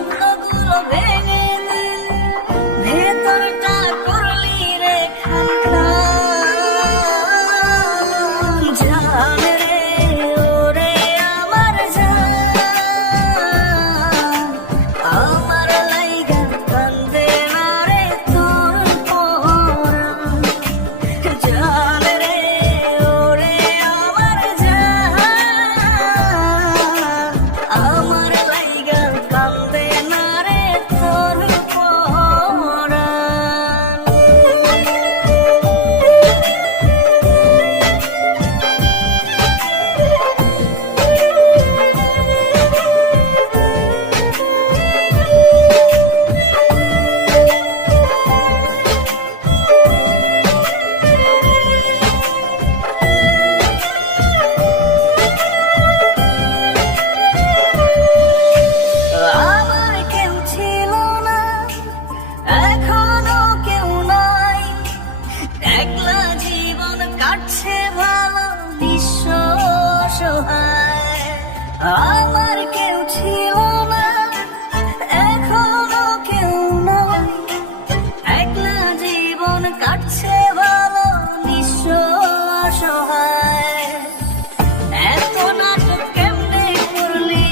স্বপ্নগুলো ভেঙে দিলি, ভেতরটা করলি রে খানখান। জান রে ওরে আমার জান, আমার লাইগা কান্দে না রে তোর পরাণ। জান রে ওরে আমার জান, আমার লাইগা কান্দে না রে তোর পরাণ। আমার কেউ ছিল না, এখনো কেউ নাই, একলা জীবন কাটছে ভালো নিঃস্ব অসহায়। আমার কেউ ছিল না, এখনো কেউ নাই, একলা জীবন কাটছে ভালো নিঃস্ব অসহায়। এত নাটক কেমনে করলি,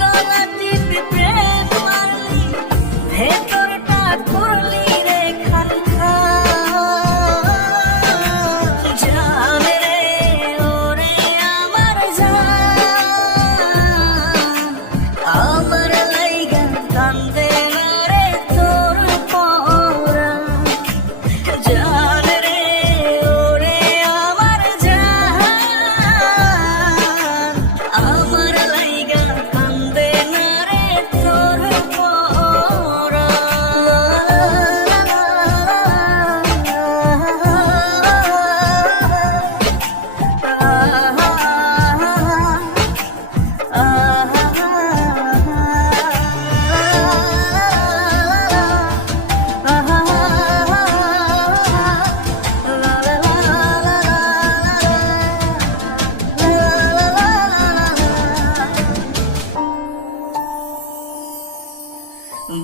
গলা টিপে প্রেম মারলি, ভেতরটা করলি রে খানখান। জান রে ওরে আমার জান, আমার লাইগা কান্দে না রে তোর পরাণ। জান রে ওরে আমার জান, আমার লাইগা কান্দে না রে তোর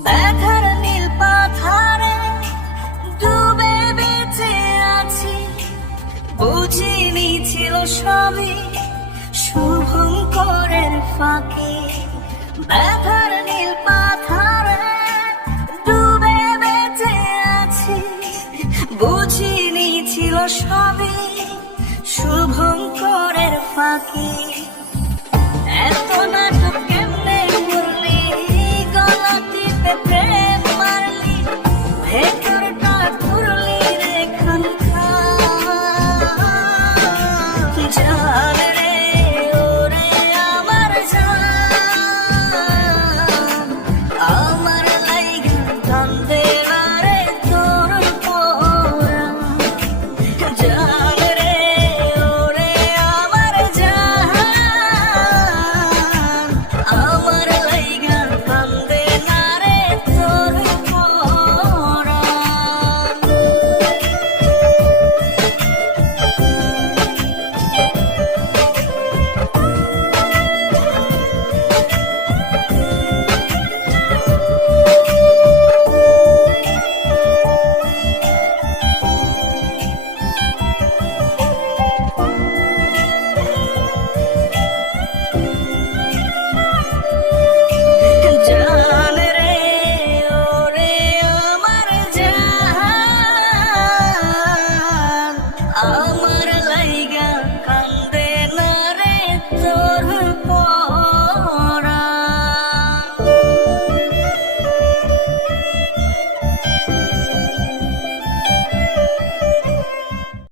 ব্যথার নীল পাথারে ডুবে বেঁচে আছি, বুঝিনি ছিল সবই শুভঙ্করের ফাঁকি। ব্যথার নীল পাথারে ডুবে বেঁচে আছি, বুঝিনি ছিল সবই শুভঙ্করের ফাঁকি। এত নাটক কেমনে করলি, গলা টিপে প্রেম মারলি, ভেতরটা করলি রে খানখান। জান রে ওরে আমার জান, আমার লাইগা কান্দে না রে তোর পরাণ। জান রে ওরে আমার জান, আমার লাইগা কান্দে না রে তোর পরাণ। জান রে ওরে আমার জান, আমার লাইগা কান্দে না রে তোর